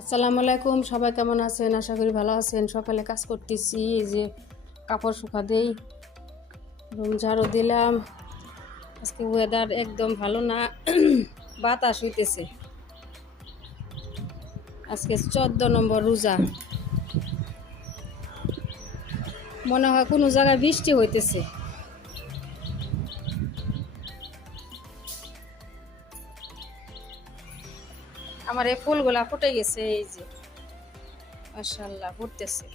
আসসালামু আলাইকুম, সবাই কেমন আছেন? আশা করি ভালো আছেন। সকালে কাজ করতেছি, এই যে কাপড় শুকা দেই, রুম ঝাড়ু দিলাম। আজকে ওয়েদার একদম ভালো না, বাতাস হইতেছে। আজকে চোদ্দ নম্বর রোজা। মনে হয় কোনো জায়গায় বৃষ্টি হইতেছে। আমার এই ফুলগুলা ফুটে গেছে, এই যে। মাশাল্লাহ ফুটতেছে।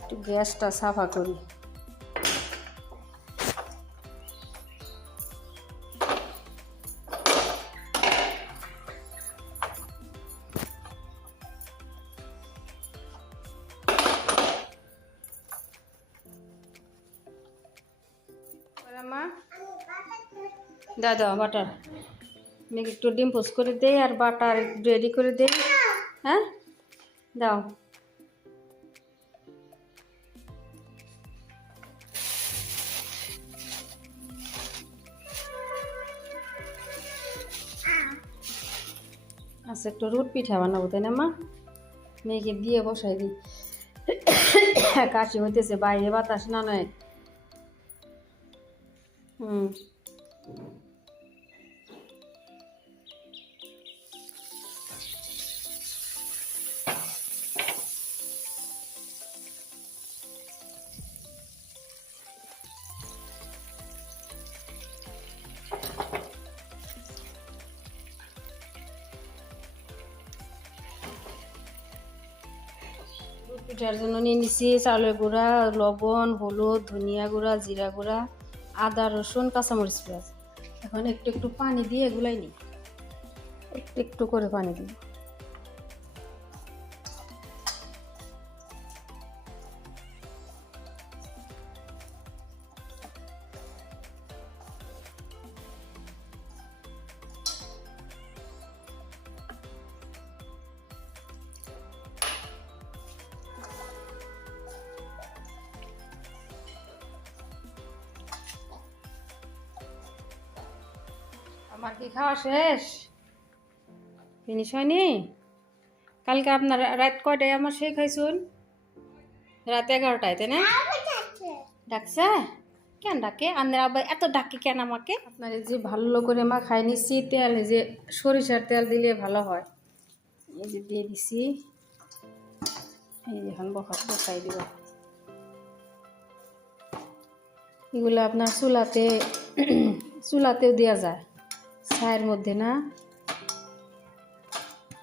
একটু গ্যাসটা সাফা করি। দাও বাটার। মেঘ একটু ডিম পোস্ট করে দেই আর বাটার রেডি করে দেই? হ্যাঁ? দাও। আচ্ছা একটু রুট পিঠা বানাবো, তাই না, মা? মেয়েকে দিয়ে বসাই দিই। কাশি হইতেছে, বাইরে বাতাস না, নয়। হুম। পিঠার জন্য নিয়ে নিছি চাউলের গুঁড়া, লবণ, হলুদ, ধনিয়া গুঁড়া জিরা গুঁড়া, আদা রসুন কাঁচামরিচ পেঁয়াজ। এখন একটু একটু পানি দিয়ে এগুলাই নিই একটু একটু করে পানি দিই আমার কি খাওয়া শেষ? ফিনিশ হয়নি? কালকে আপনার রাত কয়টায় আমার সেই খাইছুন রাত এগারোটায় তাই না? ডাকছে। কেন ডাকে? আপনার আবার এত ডাকে কেন আমাকে? আপনার এই যে ভালো করে মা খাই নিচ্ছি তেল এই যে সরিষার তেল দিলে ভালো হয়। এই যে দিয়ে দিছি। এই এখন বসা বসাই দিব। এগুলো আপনার চুলাতে চুলাতেও দেওয়া যায়। ছায়ের মধ্যে না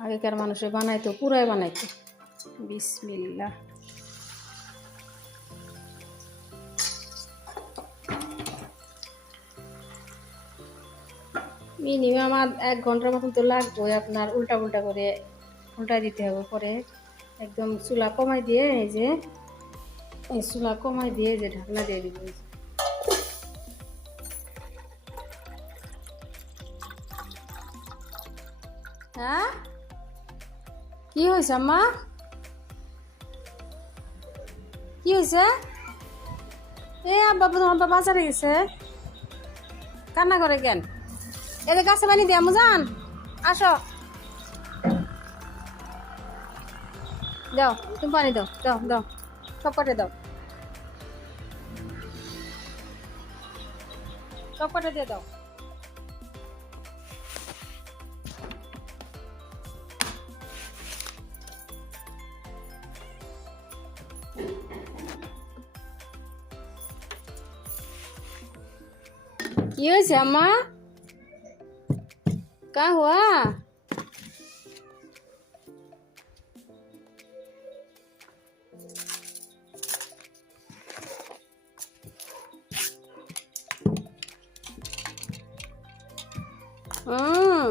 আগেকার মানুষে বানাইতো, পুরাই বানাইতো। বিসমিল্লা মিনিমাম আর এক ঘণ্টার মতন তো লাগবে আপনার উল্টা উল্টা করে উল্টা দিতে হবে পরে। একদম চুলা কমাই দিয়ে এই যে, এই চুলা কমাই দিয়ে যে ঢাকনা দিয়ে দিব। হ্যাঁ? কি হয়েছে, আম্মা? কি হয়েছে? এ বাবু তোমার বাবা বাজারে গেছে। কান্না করে কেন? এদের গাছে পানি দিয়ে জান আসো। দাও তুমি পানি দাও দাও দাও। সব কটে দাও। সব কটে দিয়ে দাও। কি হয়েছে আম্মা কা হুয়া হুম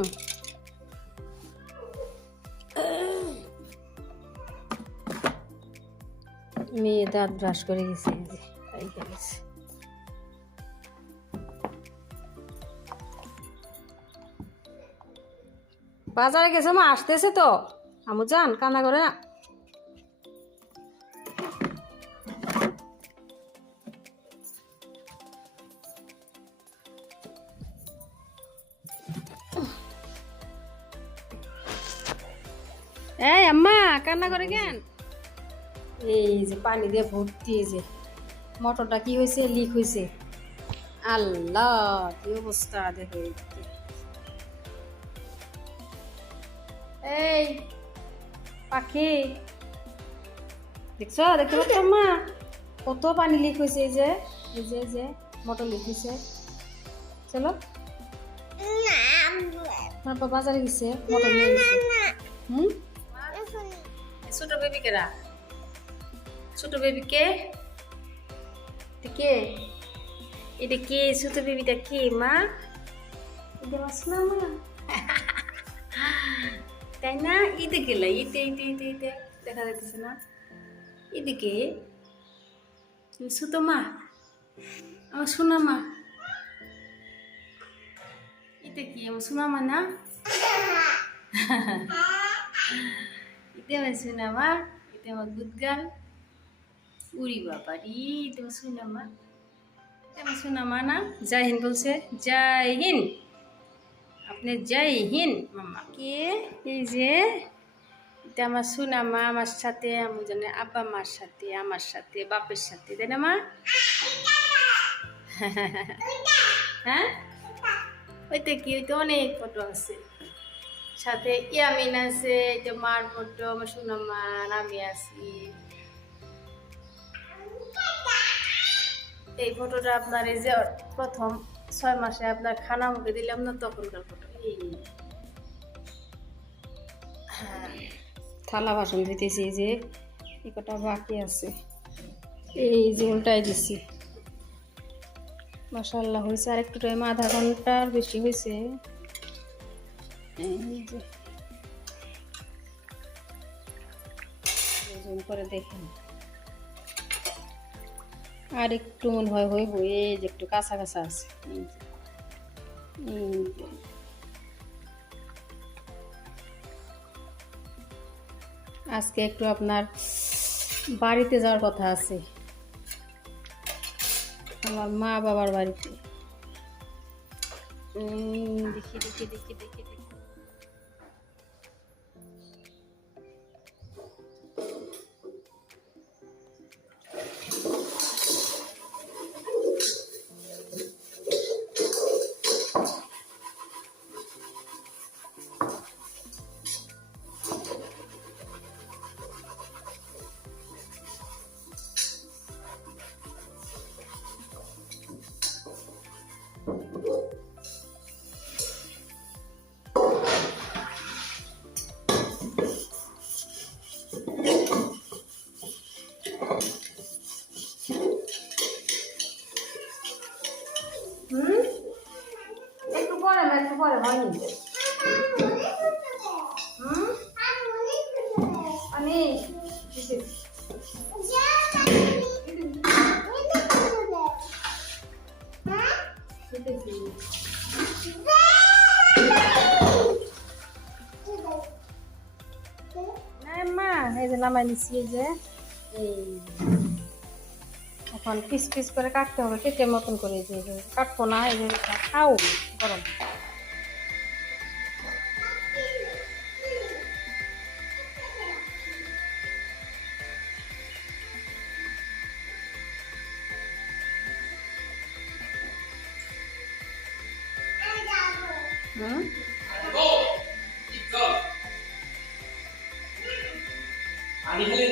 মেয়ে দাঁত ব্রাশ করে গেছে এই গেছে বাজারে গেছে মা, আসতেছে তো। আমু যান, কান্না করে না। কান্না করে কেন? এই যে পানি দিয়ে ভর্তি যে। মোটরটা কি হয়েছে? লিক হয়েছে। আল্লাহ, কি অবস্থা দেখো এই পাখি। দেখছ? দেখতে পাচ্ছ মা? কত পানি লিক হয়েছে এই যে এই যে যে মোটর লিক হয়েছে চলো। তারপর বাজারে গেছে মোটর নিয়ে গেছে হুম? ছোট বেবি কেরা ছোট বেবি কে? কে? এটা কে? ছোট বেবিটা কে মা? এটা না মা? তাই না? ঈদে গেলা ঈদে ঈদে ঈদে ঈদে দেখা যাইতেছে না। এদিকে। সুতো মা, আমার সোনা মা। এটা কি, আমার সোনা মা না? এটা আমার সোনা মা, এটা আমার গুদগাল উড়ি বাবা রি, এটা আমার সোনা মা। এটা আমার সোনা মা না? জয় হিন্দ বলছে, জয় হিন্দ। আপনি জয় হিন্দ মামা। কে? এই যে এটা আমার সোনা মা আমার সাথে আমার জন্য আব্বা মার সাথে আমার সাথে বাপের সাথে তাই না মা? হ্যাঁ? ওইটা কি? ওইটা অনেক ফটো আছে। সাথে ইয়ামিন আছে এটা মার ফটো আমার সোনা মা আমি আছি। এই ফটোটা আপনার এই যে প্রথম ছয় মাসে আপনার খানা মুখে দিলাম না, তখনকার ফটো। হ্যাঁ। থালা বাসন দিতেছি যে কটা বাকি আছে। এই যে উল্টাই দিছি। মাসাল্লাহ হয়েছে আর একটু টাইম, আধা ঘণ্টার বেশি হয়েছে করে দেখেন। আর একটু মনে হয় হইব এই যে একটু কাঁচা কাঁচা আছে। আজকে একটু আপনার বাড়িতে যাওয়ার কথা আছে। আমার মা বাবার বাড়িতে। দেখি দেখি দেখি দেখি দেখি। অনেক মা এই যে নামাই যে, এই এখন পিস পিস করে কাটতে হবে, কেটে মতন করে কাটবো না, এই যে, খাও, গরম। হুম পানি ফেলে দে